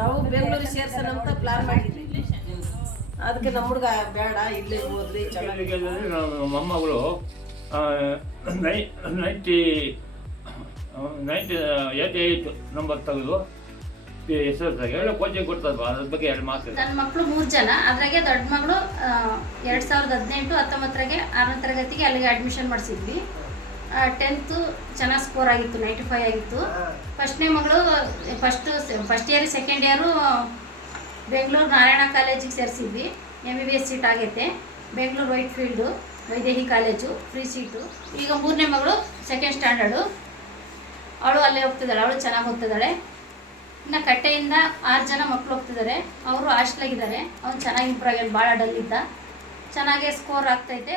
ನಾವು ಬೆಂಗಳೂರಿಗೆ ಸೇರ್ಸೋಣ ಅಂತ ಪ್ಲಾನ್ ಮಾಡಿದ್ವಿ. ಅದಕ್ಕೆ ನಮ್ಮ ಹುಡುಗ ಬೇಡ ಇಲ್ಲೇ ಓದ್ರಿ ಚೆನ್ನಾಗಿ. ಮೊಮ್ಮಗಳು 88 ನಂಬರ್ ತೆಗೆದು ಹೆಸರು ಎಲ್ಲ ಕೋಚಿಂಗ್ ಕೊಡ್ತಲ್ವ, ಅದ್ರ ಬಗ್ಗೆ ಎರಡು ಮಾತು. ನನ್ನ ಮಕ್ಕಳು 3 ಜನ, ಅದ್ರಾಗೆ ದೊಡ್ಡ ಮಗಳು 2018-19 6ನೇ ತರಗತಿಗೆ ಅಲ್ಲಿಗೆ ಅಡ್ಮಿಷನ್ ಮಾಡಿಸಿದ್ವಿ. 10th ಚೆನ್ನಾಗಿ ಸ್ಕೋರ್ ಆಗಿತ್ತು, 95 ಆಗಿತ್ತು. ಫಸ್ಟ್ನೇ ಮಗಳು first year second year Bengaluru Narayana ಕಾಲೇಜಿಗೆ ಸೇರಿಸಿದ್ವಿ. MBBS ಸೀಟ್ ಆಗೈತೆ. Bengaluru Whitefield Vaidehi college free seat. ಈಗ 3ನೇ ಮಗಳು 2nd ಸ್ಟ್ಯಾಂಡರ್ಡು, ಅವಳು ಅಲ್ಲೇ ಹೋಗ್ತಿದ್ದಾಳೆ, ಅವಳು ಚೆನ್ನಾಗಿ ಹೋಗ್ತಿದ್ದಾಳೆ. ಇನ್ನು ಕಟ್ಟೆಯಿಂದ 6 ಜನ ಮಕ್ಕಳು ಹೋಗ್ತಿದ್ದಾರೆ, ಅವರು ಹಾಸ್ಟ್ಲಾಗಿದ್ದಾರೆ. ಅವ್ನು ಚೆನ್ನಾಗಿ ಇಂಪ್ರೂವ್ ಆಗ್ಯಾನ, ಭಾಳ ಡಲ್ ಇದ್ದ, ಚೆನ್ನಾಗೇ ಸ್ಕೋರ್ ಆಗ್ತೈತೆ.